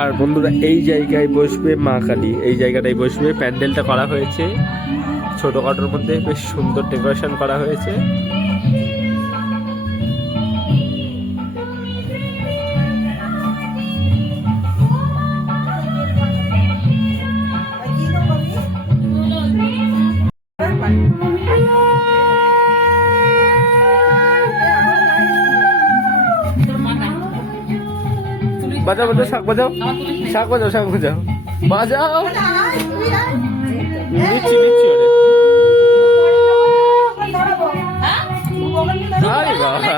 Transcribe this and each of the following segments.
আর বন্ধুরা এই জায়গায় বসবে মা কালী, এই জায়গাটায় বসবে। প্যান্ডেলটা করা হয়েছে ছোটখাটোর মধ্যে, বেশ সুন্দর ডেকোরেশন করা হয়েছে। বাজাও বাজাও, শাক বাজাও, শাক বাজাও, শাক বাজাও, বাজাও। নিচ্ছি নিচ্ছি ওরে। আরে বাবা,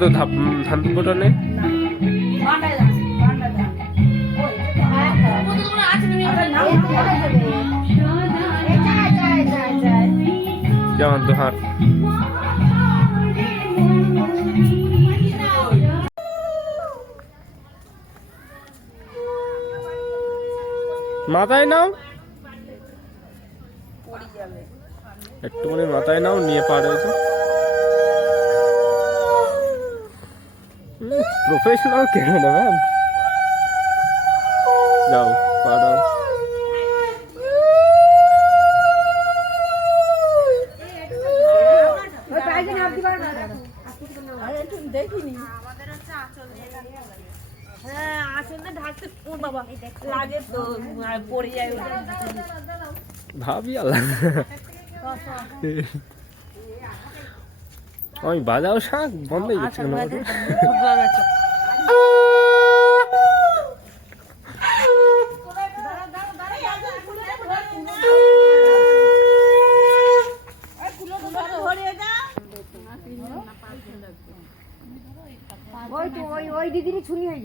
তো ধান কোটানে যেমন তো হাট মাথায় নাও, একটুখানি মাথায় নাও, নিয়ে পার হয়েছে। প্রফেশনাল ক্যামেরা ম্যান, যাও পাড়াও। দেখিনি ভাবি আল্লাহ, আমি বাজাও শাক বন্ধ হয়ে গেছে কেন?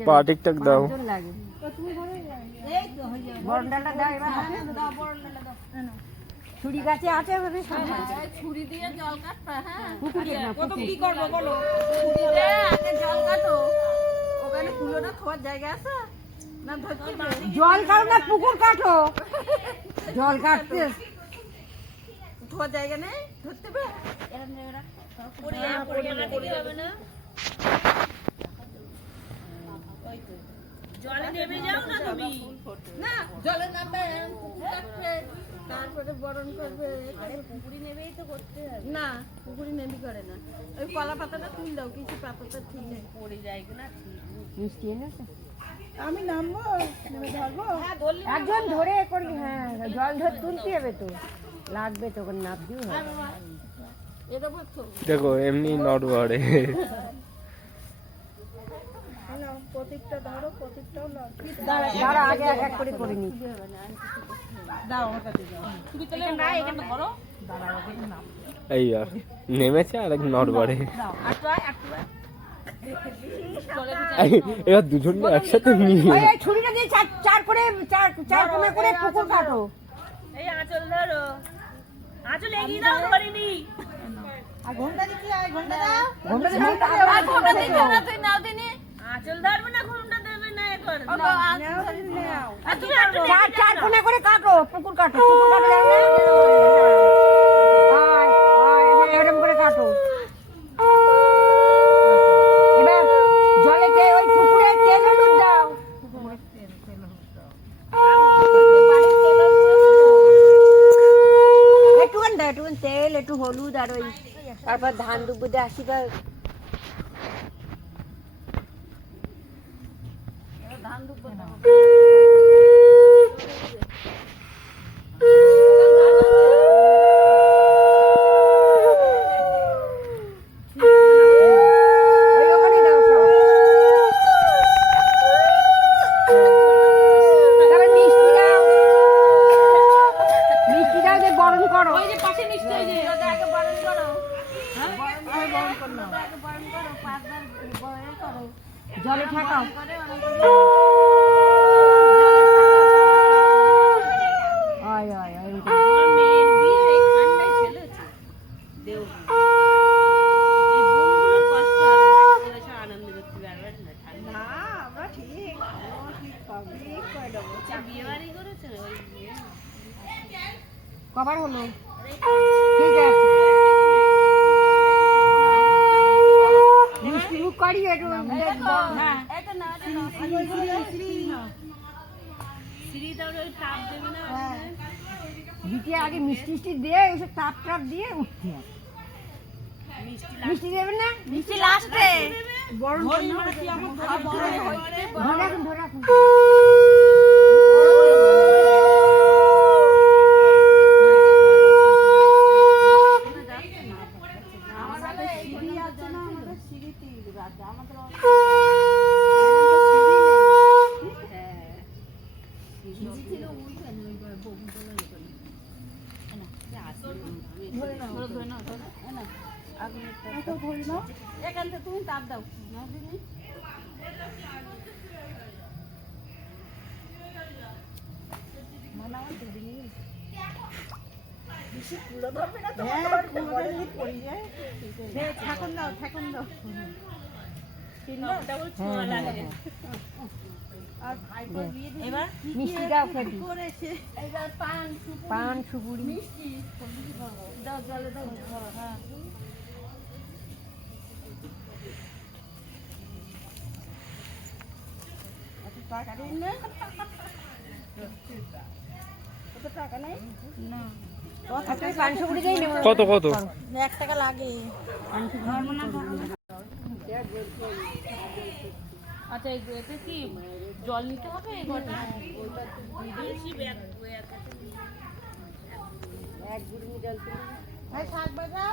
পা ঠিকঠাক দাও। ছুরি গাছে আছে ছুরি দিয়ে জল কাটবা। কি করবো বলো, জল কাটো, ওখানে কুলোটা খাওয়ার জায়গা আছে না? জল কাটো না পুকুর কাটো, জল কাটতে খাওয়ার জায়গা নেই, ধরতে হবে। জলে নেমে যাও না তুমি, না জলে নামবে, তারপরে বরণ করবে। পুকুরি নেমেই তো করতে হবে। না পুকুরি নেমে করে না, ওই কলা পাতাটা তুল দাও, কিছু পাতাটা ঠিক নেই, পড়ে যায় না। মিষ্টি এনেছে। আমি নামবো, নেমে ধরবো, একজন ধরে করবি। হ্যাঁ জল ধর তুলতে হবে তো, লাগবে তো, ওখানে নামতেও হবে। দেখো এমনি নড়বড়ে। প্রতীকটা ধরো, প্রতীকটাও দাঁড়া, আগে এক করে করে নি। দাও আমার কাছে, তুমি তাহলে না এখানে ধরো, এই আর নেমেছে আর এক নড়বড়ে। এবার দুজন একসাথে নিয়ে ছুরিটা দিয়ে চার করে চার কোণা করে পুকুর কাটো। এই আঁচল ধরো, আঁচল এগিয়ে দাও, ধরিনি। আর ঘন্টা দিচ্ছি, ঘন্টা দাও, ঘন্টা দিতে না, তুই নাও দিনি। আঁচল ধরবে না, ঘন্টা দেবে না, এখন চার কোণা করে কাটো, পুকুর কাটো, পুকুর কাটো, এরকম করে কাটো। এবার জলেতে ওই পুকুরে তেল হলুদ দাও, একটুখানি দাও, একটুখানি তেল, একটু হলুদ, আর ওই তারপর ধান ডুবো দিয়ে আসিবা। ধান ডুবো না, জলে ঠাকাও। আয় আয় আয় আমার মেয়ের বিয়ে এই ঠান্ডায় ফেলেছে দেওঘর। এই বোনগুলোর কষ্ট হবে না, এরা সব আনন্দ করতে পারবে না ঠান্ডা। না আমরা ঠিক করে দেবো। আচ্ছা, বিয়ে বাড়ি করেছে ওই বিয়ে। কবার হলো? ঠিক আছে মিষ্টি মুখ করি একটু। হ্যাঁ সিঁড়িটা ওই তাপ দেবে না দিতে আগে মিষ্টি টিষ্টি দিয়ে ওইসব তাপ টাপ দিয়ে উঠতে হবে। মিষ্টি দেবেন না? মিষ্টি লাস্টে ধরে রাখুন ধরে রাখুন। এখান থেকে তুমি তাপ দাও না দিদি। ঠাকুর দাও ঠাকুর দাও। ডাবল ছোঁয়া লাগে। এবার মিষ্টি দাও খেতে। এবার পান সুপুরি মিষ্টি দাও জলে দাও। হ্যাঁ টাকা দিন না? কত টাকা নেই? না আচ্ছা পান সুপুরি দেই নেব। কত কত? 1 টাকা লাগে। আচ্ছা এতে কি জল নিতে হবে গোটা? বেশি ব্যাগ বয়ে আছে। এক গুড়ি জল তুলি। ভাই শাক বাজা।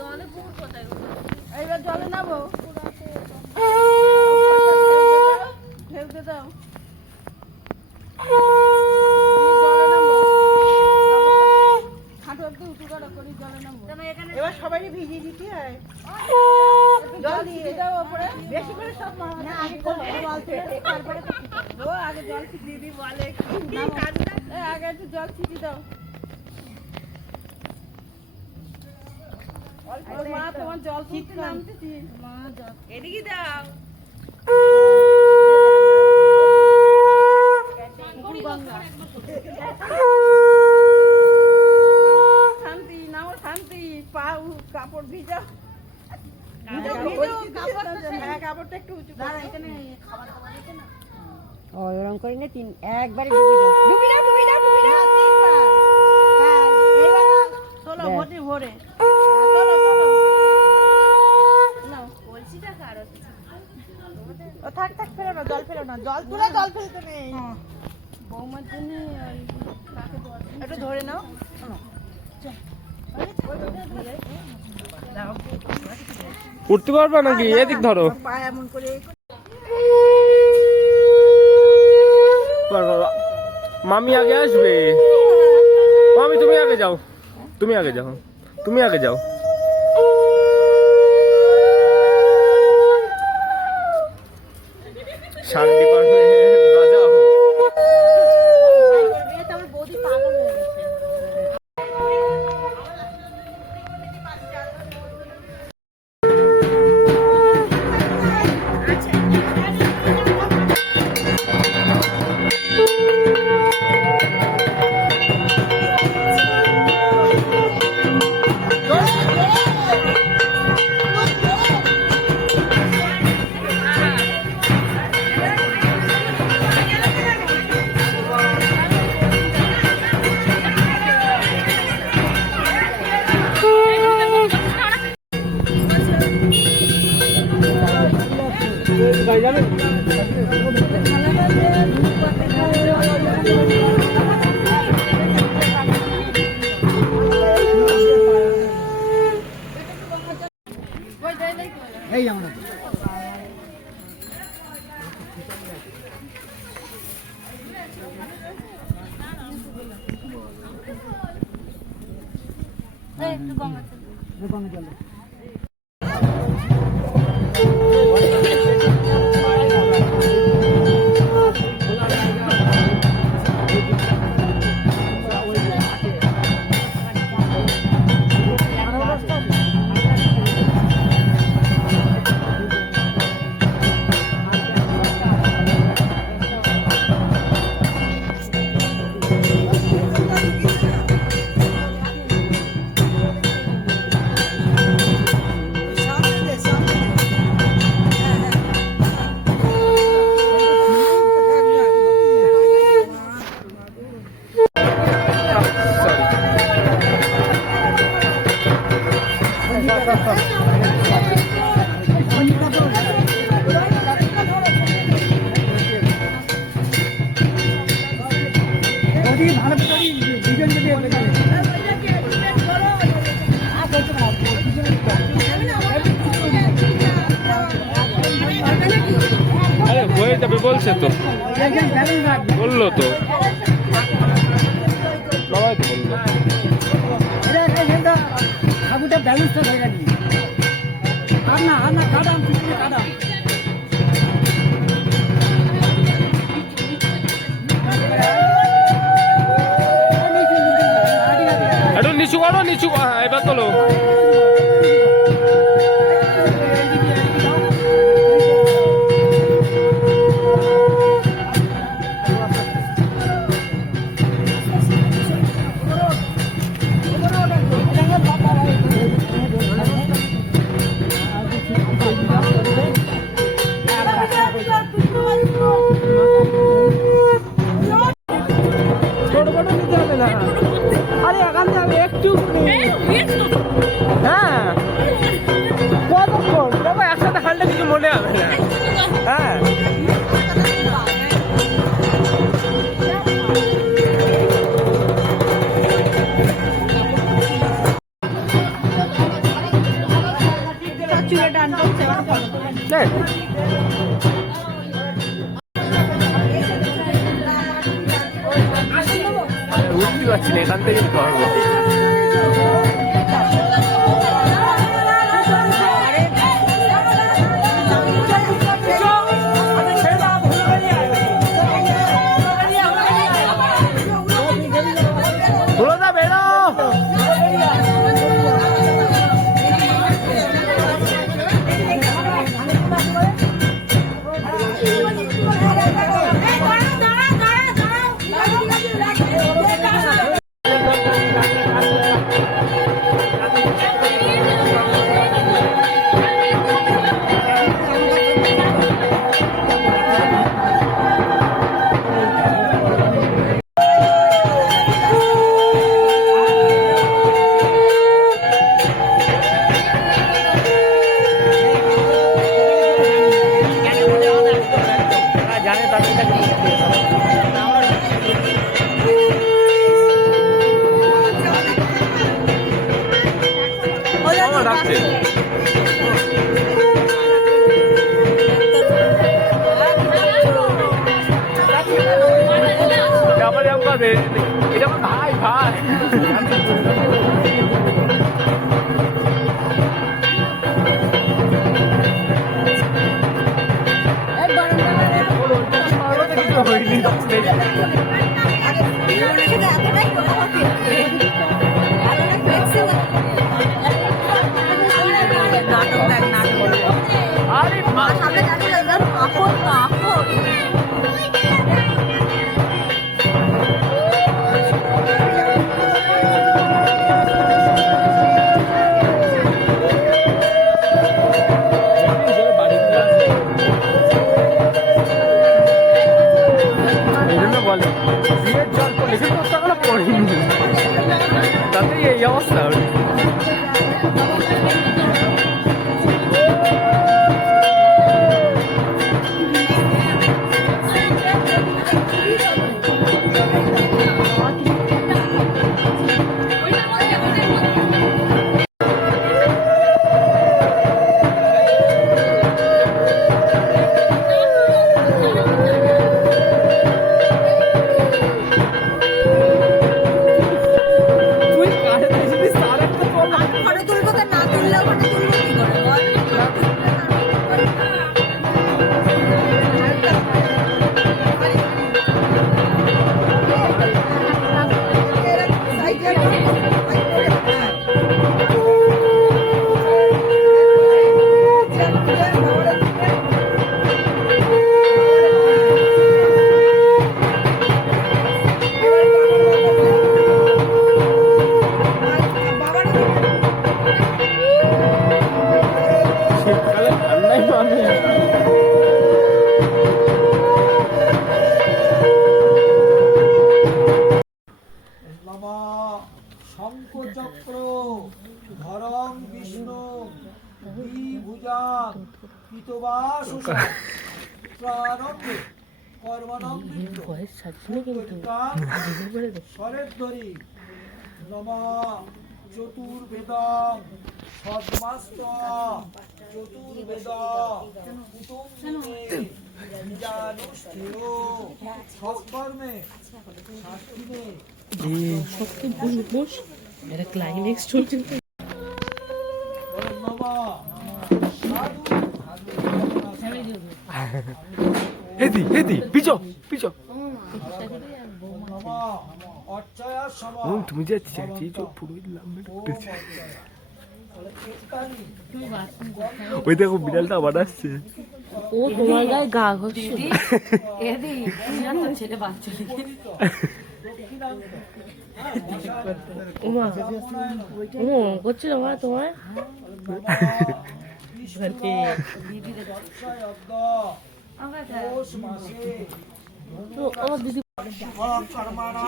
জলে পুকুর কোথায়? এইবার জলে নাবো। ফেলতে দাও। এবার সবাই ভিজিয়ে দিতে হয়। জল দিয়ে দাও উপরে বেশি করে সব না আগে জল ছিটিয়ে তারপরে ও আগে জল ছিটিয়ে দিই বলে আগে একটু জল ছিটিয়ে দাও। মা তোমার জল ছিটতে নামতেছি। মা জল এদিকে দাও। শান্তি নাও শান্তি পাও কাপড় ভিজাও। কাপড়টা একটু উঁচু করে এখানে খাবার খাবার দিতে না। ও এরকম করে না তিন একবারে ডুবি দাও ডুবি দাও ডুবি দাও তিনবার। হ্যাঁ এইবার তোলো ভরে ভরে তোলো তোলো নাও কলসিটা কার আছে? ও থাক থাক ফেলো না জল ফেলো না জল তুলে জল ফেলতে নেই। বৌমার জন্য একটু ধরে নাও। উঠতে পারবা নাকি? এদিক ধরো। পা এমন করে মামি আগে আসবে। মামি তুমি আগে যাও, তুমি আগে যাও, তুমি আগে যাও। শাক ডিপার্টমেন্ট বাজাও। বৌদি পাগল হয়ে গেছে। একটু গঙ্গা চল। আরে হয়ে যাবে বলছে তো, বললো তো, সবাই তো বললো। ঠাকুরটা ব্যালেন্সটা ধরে রাখবি। আর না কাটাম পিছনে কাটাম। একটু নিচু করো, নিচু এবার তোলো। আরে এখান থেকে একটু হ্যাঁ কতক্ষণ বাবা একসাথে হাঁটলে কিছু মনে হবে না। হ্যাঁ উঠতে পারছি না, এখান থেকে করবো। রাখছে এটা ভাই ভাই তাতেই এই অবস্থা। তুই কারে দিছিস শঙ্খচক্র ধরং বিষ্ণু দ্বিভুজাং পিতবাসুষা প্রাণন্দে কর্মণন্দিত স্বরেশ্বরী নমঃ চতুর্বেদং সদ্মাস্ত চতুর্বেদং কুটুম্বিনে বীজানুষ্ঠেয় সৎকর্মে শাস্তিনে এটা ক্লাইম্যাক্স চলছে নমঃ সাধু হেদি হেদি পিছো পিছো নমঃ অর্চয়া সমা তুমি যে চেঁচিয়েছো পুরো লাম্বে ঢুকতেছে ওই দেখো বিড়ালটা আবার আসছে ও তোমার গায়ে গা ঘষছে করছে না তোমার আমার দিদি কর্মণা